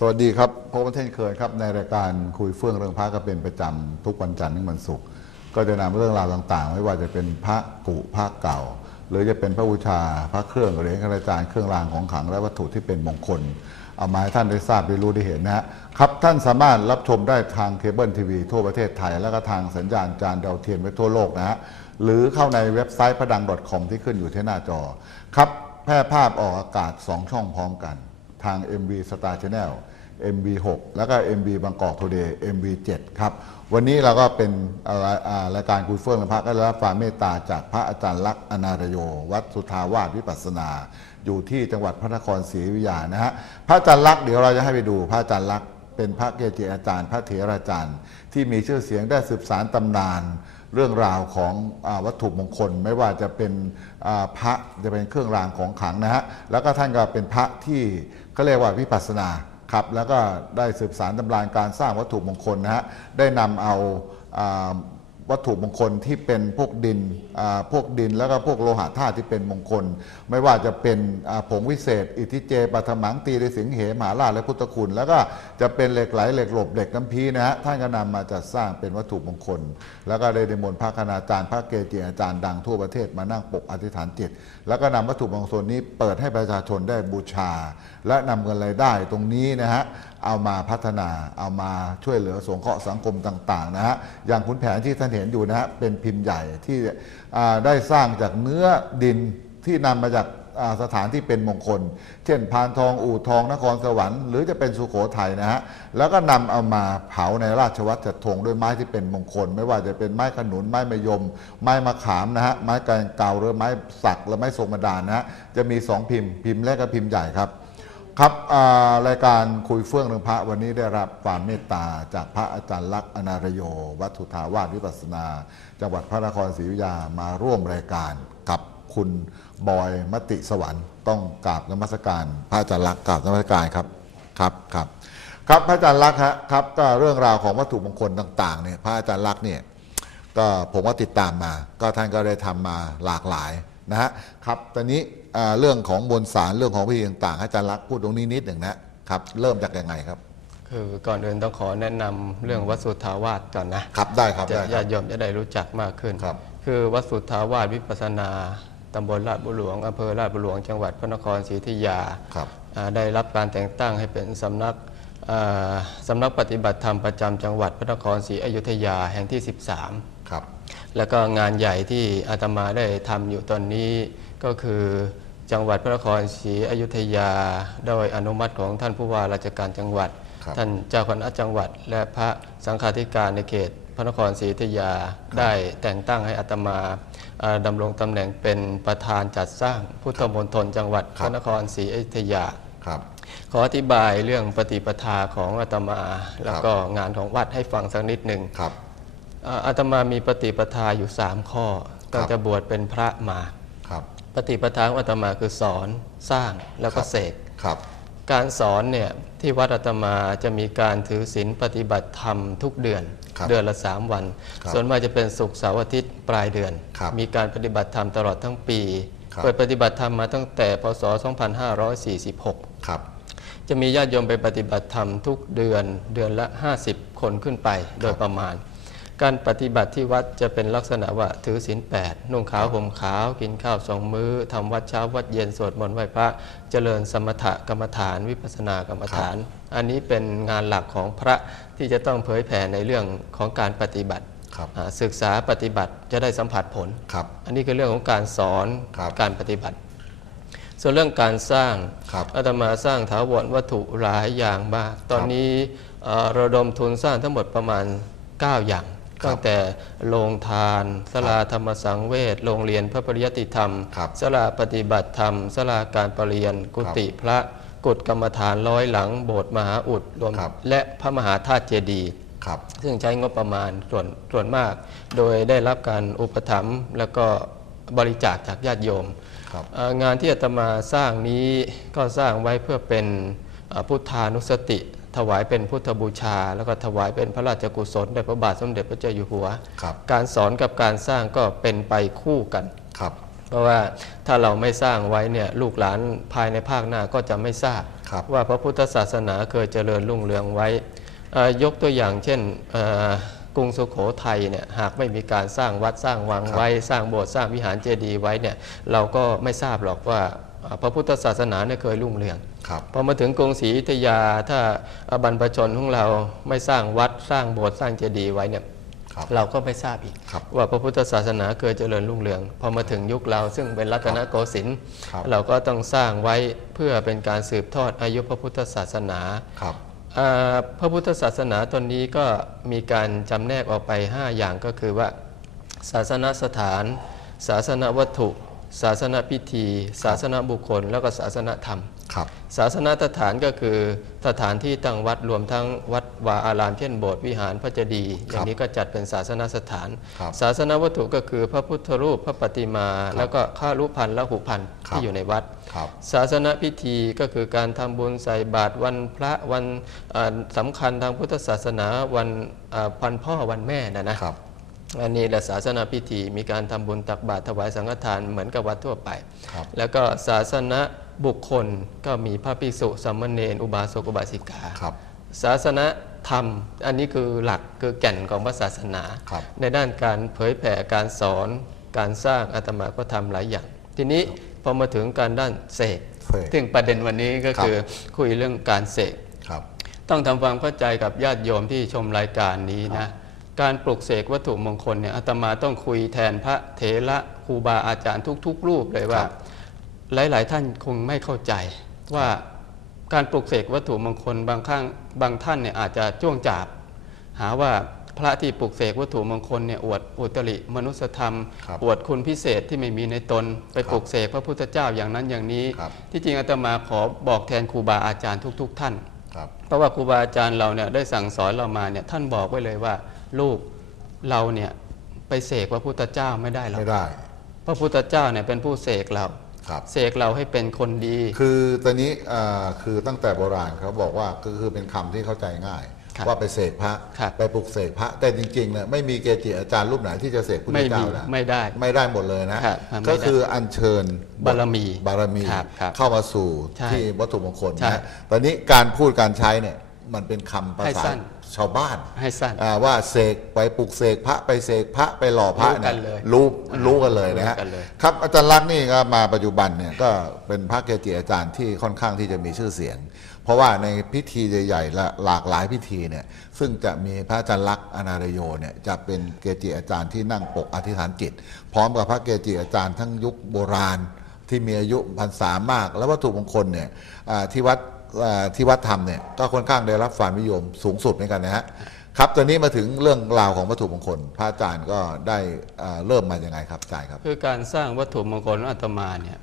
สวัสดีครับพบกันเช่นเคยครับในรายการคุยเฟื่องเรื่องพระก็เป็นประจำทุกวันจันทร์ถึงวันศุกร์ก็จะนำเรื่องราวต่างๆ ไม่ว่าจะเป็นพระกุพระเก่า หรือจะเป็นพระบูชาพระเครื่องเหรียญกระจายเครื่องรางของขลังและวัตถุที่เป็นมงคล เอามาให้ท่านได้ทราบได้รู้ได้เห็นนะครับท่านสามารถรับชมได้ทางเคเบิลทีวีทั่วประเทศไทย แล้วก็ทางสัญญาณจานดาวเทียมไปทั่วโลกนะฮะหรือเข้าในเว็บไซต์พระดัง .com ที่ขึ้นอยู่ที่หน้าจอครับแพร่ภาพออกอากาศ 2 ช่องพร้อมกัน ทาง MV Star Channel MV6 แล้วก็ MV บางกอกโทเดย์ MV7 ครับ วันนี้เราก็เป็นรายการคุยเฟื่องและพระก็ได้รับความเมตตาจากพระอาจารย์ลักษณ์อนารโย วัดสุทาวาสวิปัสนา อยู่ที่จังหวัดพระนครศรีอยุธยานะฮะพระอาจารย์ลักษณ์เดี๋ยวเราจะให้ไปดูพระอาจารย์ลักษณ์เป็นพระเกจิอาจารย์ พระเถราจารย์ ที่มีชื่อเสียงได้สืบสารตำนาน เรื่องราวของอวัตถุมงคล ไม่ว่าจะเป็นพระจะเป็นเครื่องรางของขลังนะฮะแล้วก็ท่านก็เป็นพระที่ เขาเรียกว่าวิปัสสนาครับแล้วก็ได้สืบสารตำรานการสร้างวัตถุมงคลนะฮะได้นำเอาอา วัตถุมงคลที่เป็นพวกดินพวกดินแล้วก็พวกโลหะธาตุที่เป็นมงคล ไม่ว่าจะเป็นผงวิเศษ อิทิเจปัทมังตีริสิงเหมหาราชและพุทธคุณ แล้วก็จะเป็นเหล็กไหลเหล็กหลบเหล็กน้ำพีนะฮะท่านก็นำมาจัดสร้างเป็นวัตถุมงคล แล้วก็ได้นิมนพระคณาจารย์พระเกจิอาจารย์ดังทั่วประเทศมานั่งปกอธิษฐานจิต แล้วก็นำวัตถุมงคลนี้เปิดให้ประชาชนได้บูชา และนำเงินรายได้ตรงนี้นะฮะเอามาพัฒนาเอามาช่วยเหลือสงเคราะห์สังคมต่างๆนะฮะอย่างขุนแผนที่ท่านเห็นอยู่นะฮะเป็นพิมพ์ใหญ่ที่ได้สร้างจากเนื้อดินที่นำมาจากสถานที่เป็นมงคล เช่นพานทองอู่ทองนครสวรรค์หรือจะเป็นสุโขทัยนะฮะ แล้วก็นำเอามาเผาในราชวัตรจัดทงด้วยไม้ที่เป็นมงคล ไม่ว่าจะเป็นไม้ขนุนไม้มะยม ไม้มะขามนะฮะ ไม้แกงเก่าหรือไม้สักและไม้ทรงบันดาลนะฮะ จะมีสองพิมพ์พิมพ์เล็กกับพิมพ์ใหญ่ครับ ครับรายการคุยเฟื่องเรื่องพระวันนี้ได้รับความเมตตาจากพระอาจารย์ลักษณ์อนารโย วัดสุทาวาสวิปัสนา จังหวัดพระนครศรีอยุธยามาร่วมรายการกับคุณบอยมติสวรรค์ต้องกราบนมัสการ พระอาจารย์ลักษณ์กราบนมัสการครับครับครับ ครับพระอาจารย์ลักษณ์ครับก็เรื่องราวของวัตถุมงคลต่างๆเนี่ยพระอาจารย์ลักษณ์เนี่ยก็ผมก็ติดตามมา ก็ท่านก็ได้ทำมาหลากหลาย นะฮะครับตอนนี้อ่าเรื่องของมวลสารเรื่องของพิธีต่างๆให้อาจารย์ลักษณ์พูดตรงนี้นิดหนึ่งนะครับเริ่มจากยังไงครับ คือก่อนอื่นต้องขอแนะนำเรื่องวัดสุทธาวาสก่อนนะครับได้ครับจะได้คญารับติโยมจะได้รู้จักมากขึ้นครับ คือวัดสุทธาวาสวิปัสสนาตำบลลาดบุหลวงอำเภอลาดบุหลวงจังหวัดพระนครศรีอยุธยาครับอ่าได้รับการแต่งตั้งให้เป็นสำนักอ่าสำนักปฏิบัติธรรมประจำจังหวัดพระนครศรีอยุธยาแห่งที่ 13 ครับ แล้วก็งานใหญ่ที่อาตมาได้ทำอยู่ตอนนี้ก็คือจังหวัดพระนครศรีอยุธยา โดยอนุมัติของท่านผู้ว่าราชการจังหวัดครับท่านเจ้าคณะจังหวัด และพระสังฆาธิการในเขต พระนครศรีอยุธยาได้แต่งตั้งให้อาตมาเอ่อดำรงตำแหน่งเป็นประธานจัดสร้างพุทธมณฑลจังหวัดพระนครศรีอยุธยาครับขออธิบายเรื่องปฏิปทาของอาตมา แล้วก็งานของวัดให้ฟังสักนิดหนึ่งครับ อ่าอาตมามีปฏิปทาอยู่ 3 ข้อตั้งแต่บวชเป็นพระมาครับปฏิปทาของอาตมาคือสอนสร้างแล้วก็ครับเสกครับ การสอนเนี่ยที่วัดอาตมาจะมีการถือศีลปฏิบัติธรรมทุกเดือนครับเดือนละ 3 วันครับส่วนมากจะเป็นศุกร์เสาร์อาทิตย์ปลายเดือนครับมีการปฏิบัติธรรมตลอดทั้งปีครับเปิดปฏิบัติธรรมมาตั้งแต่พศ 2546ครับจะมีญาติโยมไปปฏิบัติธรรมทุกเดือนเดือนละ 50 คนขึ้นไปโดยประมาณ การปฏิบัติที่วัดจะเป็นลักษณะว่าถือศีลแปดนุ่งขาวห่มขาว กินข้าวสองมื้อทำวัดเช้าวัดเย็นสวดมนต์ไหว้พระ เจริญสมถกรรมฐานวิปัสสนากรรมฐาน อันนี้เป็นงานหลักของพระที่จะต้องเผยแผ่ในเรื่องของการปฏิบัติครับอ่าศึกษาปฏิบัติจะได้สัมผัสผลครับอันนี้คือเรื่องของการสอนครับการปฏิบัติ ส่วนเรื่องการสร้างครับอาตมาสร้างถาวรวัตถุหลายอย่างมาก ตอนนี้เอ่อระดมทุนสร้างทั้งหมดประมาณ 9 อย่างครับ ตั้งแต่โรงทานสลาธรรมสังเวชโรงเรียนพระปริยติธรรมครับสลาปฏิบัติธรรมสลาการประเรียน กุฏิพระกุฏกรรมฐานร้อยหลัง โบสถ์มหาอุดรวมครับและพระมหาธาตุเจดีย์ครับซึ่งใช้งบประมาณส่วนส่วนมาก โดยได้รับการอุปถัมภ์แล้วก็บริจาคจากญาติโยมครับเอ่องานที่อาตมาสร้างนี้ก็สร้างไว้เพื่อเป็นเอ่อพุทธานุสติ ถวายเป็นพุทธบูชา แล้วก็ถวายเป็นพระราชกุศลแด่พระบาทสมเด็จพระเจ้าอยู่หัวครับการสอนกับการสร้างก็เป็นไปคู่กันครับ เพราะว่าถ้าเราไม่สร้างไว้เนี่ยลูกหลานภายในภาคหน้าก็จะไม่ทราบครับว่าพระพุทธศาสนาเคยเจริญรุ่งเรืองไว้เอ่อยกตัวอย่างเช่นเอ่อกรุงสุโขทัยเนี่ยหากไม่มีการสร้างวัดสร้างวังครับไว้ สร้างโบสถ์สร้างวิหารเจดีย์ไว้เนี่ยเราก็ไม่ทราบหรอกว่าเอ่อ พระพุทธศาสนาเนี่ยเคยรุ่งเรืองครับพอมาถึงกรุงศรีอยุธยา ถ้าบรรพชนของเราไม่สร้างวัดสร้างโบสถ์สร้างเจดีย์ไว้เนี่ยครับเราก็ไม่ทราบอีกครับว่าพระพุทธศาสนาเคยเจริญรุ่งเรือง พอมาถึงยุคเราซึ่งเป็นรัตนโกสินทร์ครับเราก็ต้องสร้างไว้เพื่อเป็นการสืบทอดอายุพระพุทธศาสนาครับอ่าพระพุทธศาสนาตนนี้ก็มีการจำแนกออกไป 5 อย่างก็คือว่า ศาสนสถาน ศาสนวัตถุ ศาสนพิธี ศาสนบุคคล แล้วก็ศาสนธรรมครับศาสนสถานก็คือสถานที่ตั้งวัดรวมทั้งวัดวาอารามเช่นโบสถ์วิหารพระเจดีย์อย่างนี้ก็จัดเป็นศาสนสถานครับศาสนวัตถุก็คือพระพุทธรูปพระปฏิมา แล้วก็ข้ารุพันธ์และหุพันธ์ครับที่อยู่ในวัดครับศาสนพิธีก็คือการทำบุญใส่บาตรวันพระวันอ่าสำคัญทางพุทธศาสนาวันอ่าพันพ่อวันแม่นะนะครับ อันนี้แหละศาสนาพิธีมีการทำบุญตักบาตรถวายสังฆทานเหมือนกับวัดทั่วไปครับแล้วก็ศาสนบุคคลก็มีพระภิกษุสามเณรอุบาสกอุบาสิกาครับศาสนธรรม อันนี้คือหลักคือแก่นของพระศาสนาครับในด้านการเผยแผ่การสอนการสร้างอาตมาก็ทำหลายอย่าง ทีนี้พอมาถึงการด้านเสกเสกซึ่งประเด็นวันนี้ก็ครับคือคุยเรื่องการเสกครับต้องทำความเข้าใจกับญาติโยมที่ชมรายการนี้นะ การปลุกเสกวัตถุมงคลเนี่ยอาตมาต้องคุยแทนพระเถระครูบาอาจารย์ทุก ๆ รูปเลยว่าครับหลาย ๆ ท่านคงไม่เข้าใจว่าการปลุกเสกวัตถุมงคลบางครั้งบางท่านเนี่ยอาจจะจ้วงจาบ หาว่าพระที่ปลุกเสกวัตถุมงคลเนี่ยอวดอุตริมนุสธรรมครับอวดคุณพิเศษที่ไม่มีในตน ไปปลุกเสกพระพุทธเจ้าอย่างนั้นอย่างนี้ครับที่จริงอาตมาขอบอกแทนครูบาอาจารย์ทุก ๆ ท่านครับเพราะว่าครูบาอาจารย์เราเนี่ยได้สั่งสอนเรามาเนี่ยท่านบอกไว้เลยว่า ลูกเราเนี่ยไปเสกพระพุทธเจ้าไม่ได้หรอกไม่ได้ พระพุทธเจ้าเนี่ยเป็นผู้เสกเราครับเสกเราให้เป็นคนดี คือตอนนี้อ่าคือตั้งแต่โบราณเขาบอกว่าก็คือเป็นคำที่เข้าใจง่ายครับว่าไปเสกพระครับไปปลุกเสกพระ แต่จริงๆเนี่ยไม่มีเกจิอาจารย์รูปไหนที่จะเสกพุทธไม่มีเจ้านะไม่ได้ไม่ได้หมดเลยนะครับไม่ได้ก็คืออัญเชิญบารมีบารมีครับครับเข้ามาสู่ใช่ที่วัตถุมงคลใช่นะตอนนี้การพูดการใช้เนี่ยมันเป็นคำภาให้ษาสั้น ชาวบ้านให้สั้น อ่าว่าเสกไปปลุกเสกพระไปเสกพระไปหล่อพระรู้กันเนี่ยเลยรู้รู้กันเลยนะฮะรู้กันเลย ครับอาจารย์ลักษณ์นี่ก็มาปัจจุบันเนี่ยก็เป็นพระเกจิอาจารย์ที่ค่อนข้างที่จะมีชื่อเสียง เพราะว่าในพิธีใหญ่ๆและหลากหลายพิธีเนี่ยซึ่งจะมีพระอาจารย์ลักษณ์อนารโยเนี่ยจะเป็นเกจิอาจารย์ที่นั่งปกอธิษฐานจิต พร้อมกับพระเกจิอาจารย์ทั้งยุคโบราณ ที่มีอายุพรรษามาก และวัตถุมงคลเนี่ยอ่าที่วัดอ่า ที่วัดธรรมเนี่ยก็ค่อนข้างได้รับความนิยมสูงสุดเหมือนกันนะฮะครับตอนนี้มาถึงเรื่องราวของวัตถุมงคล พระอาจารย์ก็ได้อ่าเริ่มมาอย่างไงครับอาจารย์ครับ คือการสร้างวัตถุมงคลของอาตมาเนี่ย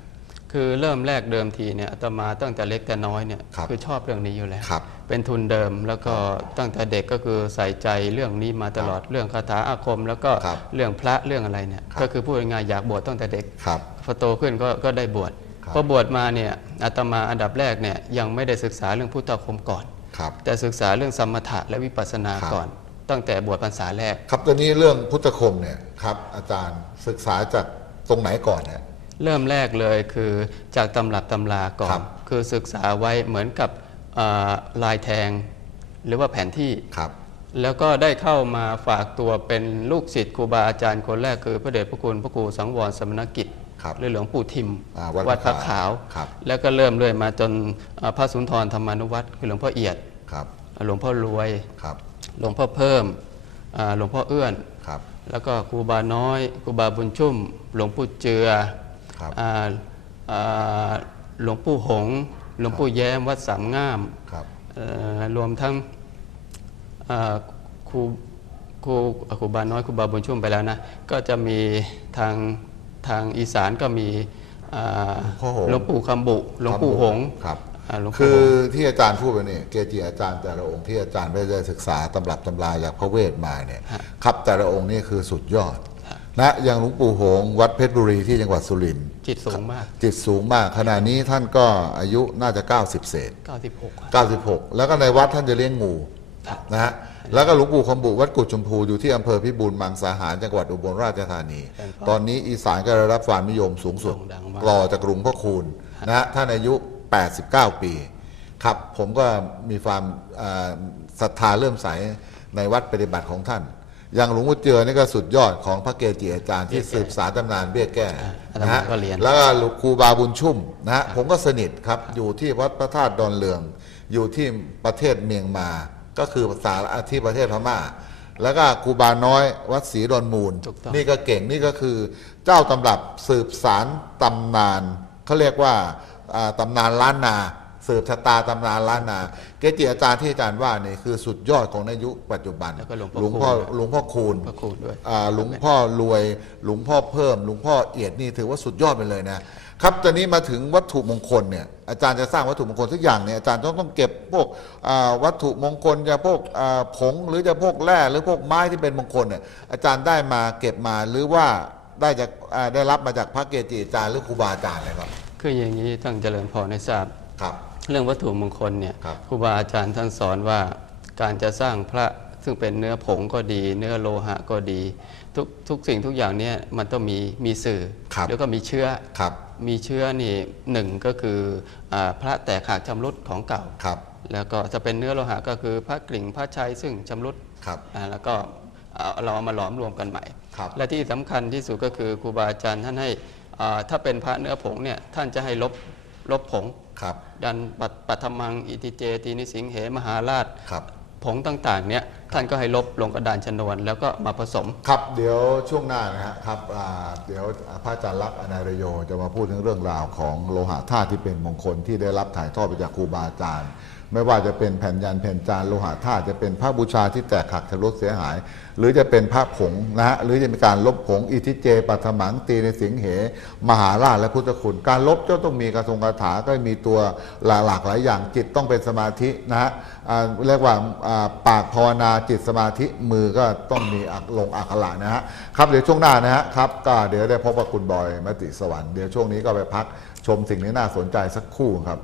คือเริ่มแรกเดิมทีเนี่ยอาตมาตั้งแต่เล็กแต่น้อยเนี่ยครับอชอบเรื่องนี้อยู่แล้วครับเป็นทุนเดิมแล้วก็ตั้งแต่เด็กก็คือใส่ใจเรื่องนี้มาตลอดเรื่องคาถาอาคม แล้วก็ครับเรื่องพระเรื่องอะไรเนี่ยครับก็คือพูดง่ายๆอยากบวชตั้งแต่เด็กครับพอโตขึ้นก็ก็ได้บวชครับ พอบวชมาเนี่ยอาตมาอันดับแรกเนี่ยยังไม่ได้ศึกษาเรื่องพุทธอาคมก่อนครับแต่ศึกษาเรื่องสมถะและวิปัสสนาครับก่อน ตั้งแต่บวชพรรษาแรก ครับตอนนี้เรื่องพุทธคมเนี่ยครับอาจารย์ศึกษาจากตรงไหนก่อนเนี่ยเริ่มแรกเลยคือจากตำรับตำราก่อครันบคือศึกษาไว้เหมือนกับอ่าลายแทง หรือว่าแผนที่ครับแล้วก็ได้เข้ามาฝากตัวเป็นลูกศิษย์ครูบาอาจารย์คนแรกคือพระเดชพระคุณพระครูสังวรสมณกิจ ครับหรือหลวงปู่ทิมอ่าวัดวัดพระพระขาวครับแล้วก็เริ่มเรื่อยมาจนอ่าพระสุนทรธรรมานุวัตรคือหลวงพ่อเอียดครับหลวงพ่อรวย ครับหลวงพ่อเพิ่มอ่าหลวงพ่อเอื้อน ครับ แล้วก็ครูบาน้อยครูบาบุญชุ่ม หลวงปู่เจือครับอ่าอ่าหลวงปู่หงส์หลวงปู่แย้มวัดสามงามครับ เอ่อรวมทั้งอ่าครูครูครูบาน้อยครูบาบุญชุ่มไปแล้วนะ ก็จะมีทาง ทางอีสานก็มีอ่าพ่อหงส์หลวงปู่คำบุหลวงปู่หงส์ครับอ่าหลวงปู่คือหงส์ที่อาจารย์พูดไปเนี่ยเกจิอาจารย์แต่ละองค์ที่อาจารย์ไม่ได้ศึกษาตำรับตำราจากพระเวทมาเนี่ยครับแต่ละองค์นี่คือสุดยอดนะอย่างหลวงปู่หงส์วัดเพชรบุรีที่จังหวัดสุรินทร์จิตสูงมาก จิตสูงมาก ขณะนี้ท่านก็อายุน่าจะ 90 เศษ 96ครับ96 แล้วก็ในวัดท่านจะเลี้ยงงูครับ นะฮะแล้วก็หลวงปู่คำบุวัดกุฎชมพูอยู่ที่อำเภอพิบูลมังสาหารจังหวัดอุบลราชธานีเป็นเพราะตอนนี้อีสานก็ได้รับความนิยมสูงสุดโด่งดังมาก รอจากกรุงพ่อคูณนะฮะท่านอายุ 89 ปี ครับผมก็มีความอ่าศรัทธาเลื่อมใสในวัดปฏิบัติของท่าน อย่างหลวงพ่อเจือนี่ก็สุดยอดของพระเกจิอาจารย์ที่สืบสารตำนานเบี้ยแก้อ่านะฮะอาตมาก็เรียน แล้วก็หลวงครูบาบุญชุ่มนะฮะผมก็สนิทครับอยู่ที่วัดพระธาตุดอนเรือง อยู่ที่ประเทศเมียงมา ก็คือภาษาที่ประเทศพม่า แล้วก็ครูบาน้อยวัดศรีดอนมูล ถูกต้อง นี่ก็เก่งนี่ก็คือเจ้าตำรับสืบสารตำนานเขาเรียกว่าอ่าตำนานล้านนา สืบชะตาตำนานล้านนา เกจิอาจารย์ที่อาจารย์ว่านี่คือสุดยอดของในยุคปัจจุบันแล้วก็หลวงพ่อหลวงพ่อคูณ หลวงพ่อคูณ พระครูด้วย อ่าหลวงพ่อรวย หลวงพ่อเพิ่ม หลวงพ่อเอียดนี่ถือว่าสุดยอดไปเลยนะ ครับตอนนี้มาถึงวัตถุมงคลเนี่ยอาจารย์จะสร้างวัตถุมงคลทุกอย่างเนี่ยอาจารย์ต้องต้องเก็บพวกอ่าวัตถุมงคลจะพวกอ่าผงหรือจะพวกแร่หรือพวกไม้ที่เป็นมงคลเนี่ยอาจารย์ได้มาเก็บมาหรือว่าได้จากอ่าได้รับมาจากพระเกจิอาจารย์หรือครูบาอาจารย์เลยครับคืออย่างนี้ต้องเจริญพรให้ทราบครับ เรื่องวัตถุมงคลเนี่ยครับครูบาอาจารย์ท่านสอนว่าการจะสร้างพระซึ่งเป็นเนื้อผงก็ดี เนื้อโลหะก็ดี ทุกทุกสิ่งทุกอย่างเนี่ยมันต้องมีมีสื่อครับแล้วก็มีเชื้อครับ มีเชื้อนี่หนึ่งก็คืออาพระแตกหักชำรุดของเก่า ครับแล้วก็จะเป็นเนื้อโลหะก็คือพระกลิ่งพระชัยซึ่งชำรุดครับ อ่าแล้วก็เอาเราเอามาหลอมรวมกันใหม่ ครับ และที่สำคัญที่สุดก็คือครูบาอาจารย์ท่านให้อ่าถ้าเป็นพระเนื้อผงเนี่ยท่านจะให้ลบลบผง ครับ ดันปัตปัทมังอิติเจตีนิสิงเหมหาราชครับ ผงต่างๆเนี่ยท่านก็ให้ลบลงกระดานชนวน แล้วก็มาผสม ครับเดี๋ยวช่วงหน้านะฮะครับอ่าเดี๋ยวพระอาจารย์ลักษณ์อนายรโยจะมาพูดถึงเรื่องราวของโลหะธาตุที่เป็นมงคลที่ได้รับถ่ายทอดไปจากครูบาอาจารย์ ไม่ว่าจะเป็นแผ่นยันแผ่นจานโลหะธาตุจะเป็นพระบูชาที่แตกหักชำรุดเสียหาย หรือจะเป็นพระผงนะฮะหรือจะเป็นการลบผงอิทิเจปัทมังตีในสิงเหมหาราชและพุทธคุณ การลบจะต้องมีกระทรงคาถาก็มีตัวหลากหลายอย่างจิตต้องเป็นสมาธินะฮะเรียกว่าปากภาวนาจิตสมาธิมือก็ต้องมีลงอักขระนะฮะครับเดี๋ยวช่วงหน้านะฮะครับก็เดี๋ยวได้พบกับคุณบอยมติสวรรค์เดี๋ยวช่วงนี้ก็ไปพักชมสิ่งที่น่าสนใจสักครู่ครับ